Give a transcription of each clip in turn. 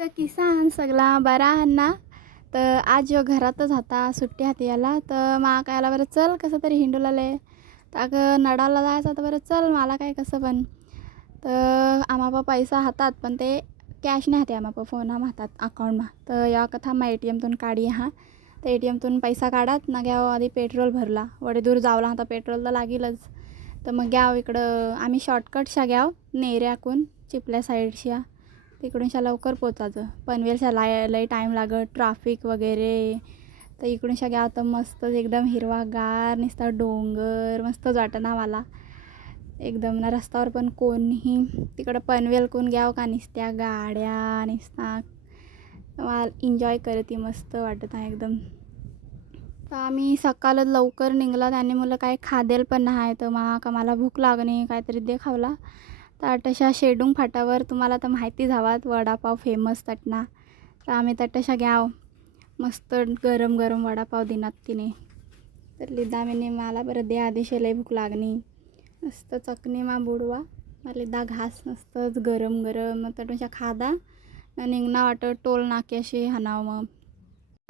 तर किसान सगळा बरा आहे ना. तर आज यो घरातच होता सुट्टी हाती याला तर मा काय आला बरं चल कसं तरी हिंडूलाले तर अगं नडाला जायचं तर बरं चल मला काय कसं पण तर आम्हा पैसा हातात पण ते कॅश नाही हाते आम्हा फोन हातात अकाउंटमा तर या कथा मा ATMतून काढी हा तर ATMतून पैसा काढत ना घ्याव आधी पेट्रोल भरला वडे दूर जावला आता पेट्रोल तर लागेलच तर मग घ्याव इकडं आम्ही शॉर्टकटशा घ्याव नेऱ्याकून चिपल्या साईडशा तिकडूनशा लवकर पोचायचं पनवेलशा लय टाईम लागत ट्राफिक वगैरे तर इकडूनशा घ्याव तर मस्त एकदम हिरवागार नुसता डोंगर मस्तच वाटना मला एकदम ना रस्त्यावर पण कोणीही तिकडं पनवेलकून घ्याव का नुसत्या गाड्या नुसता मला एन्जॉय करते मस्त वाटत आहे एकदम. तर आम्ही सकाळच लवकर निघला त्याने मला काही खादेल पण नाही तर मला भूक लागणे काहीतरी दे खावला तर तशा शेडूंग फाटावर तुम्हाला तर माहितीच हवात वडापाव फेमस तटना तर आम्ही तटशा घ्याव मस्त गरम गरम वडापाव दिनात तिने तर लिदा मी मला बरं दे आधीशी लय भूक लागणी मस्त चकणी मा बुडवा मला लिदा घास मस्तच गरम गरम मग तटूनशा खादा निघणं वाटत टोल नाक्याशी हाणाव मग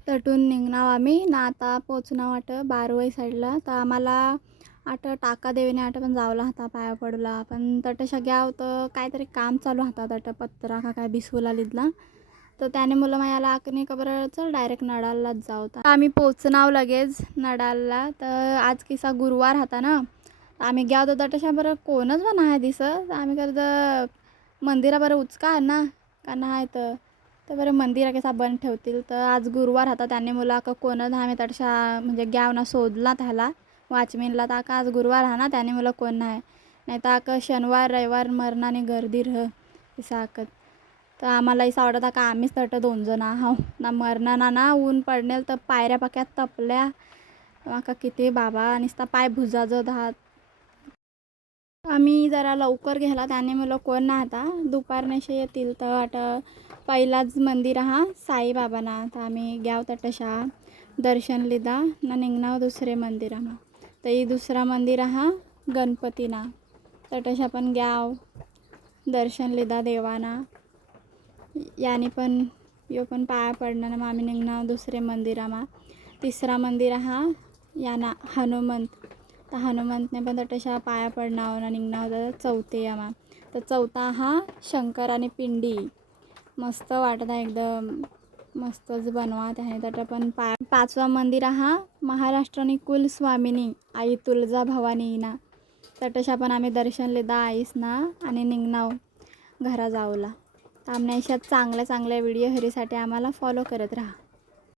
तटून निघणाव आम्ही ना आता पोचणं वाटतं बारवई साईडला तर आम्हाला टाका देवीने पण जावला होता पाया पडला पण तटशा घ्याव तर काहीतरी काम चालू होता तट पत्रा का काय बिसवला लिदला तर त्याने मुलं माझ्याला आकनी खबर चल डायरेक्ट नडाललाच जाऊ तर आम्ही पोचणाव लगेच नडालला तर आज किसा गुरुवार होता ना आम्ही घ्याव तर तटशा बरं कोणच पण आहे दिसत आम्ही करत मंदिरा बरं उचका आहे ना का नाही तर बरं मंदिरा कसा बंद ठेवतील तर आज गुरुवार होता त्याने मुला कोणच आम्ही तटशा म्हणजे घ्याव ना शोधला त्याला वॉचमॅनला तर आज गुरुवार हा ना त्याने मला कोण नाही तर शनिवार रविवार मरणाने गर्दी साकत तर आम्हाला असं आवडत का आम्हीच तट 2 जण आहो ना मरणाना ना ऊन पडण्याल तर पायऱ्या पाक्यात तपल्या माका किती बाबा नुसता पाय भुजाजत हात आम्ही जरा लवकर गेला त्याने मला कोण नाही आता दुपारनेशे येतील तर पहिलाच मंदिर हा साईबाबाना तर आम्ही घ्याव तटशा दर्शन लिदा ना निघणाव दुसरे मंदिर आम्हा तर दुसरा मंदिर हा गणपतीना तटशा पण घ्याव दर्शन लिदा देवाना याने पण यो पण पाया पडणार मग आम्ही निघणाव दुसरे मंदिर आम्हा तिसरा मंदिर हा याना हनुमंत तर हनुमंतने पण तटशा पाया पडणार निघणाव तर चौथे आम्हा तर चौथा हा शंकर आणि पिंडी मस्त वाटत आहे एकदम मस्तच बनवा त्याने तट पण पाचवा मंदिर हा महाराष्ट्रानी कुलस्वामिनी आई तुळजा भवानी ना तटशा पण आम्ही दर्शन लिदा आईस ना आणि निघणाव घरा जाऊला तर आम्ही अशा चांगल्या व्हिडिओ हरीसाठी आम्हाला फॉलो करत राहा.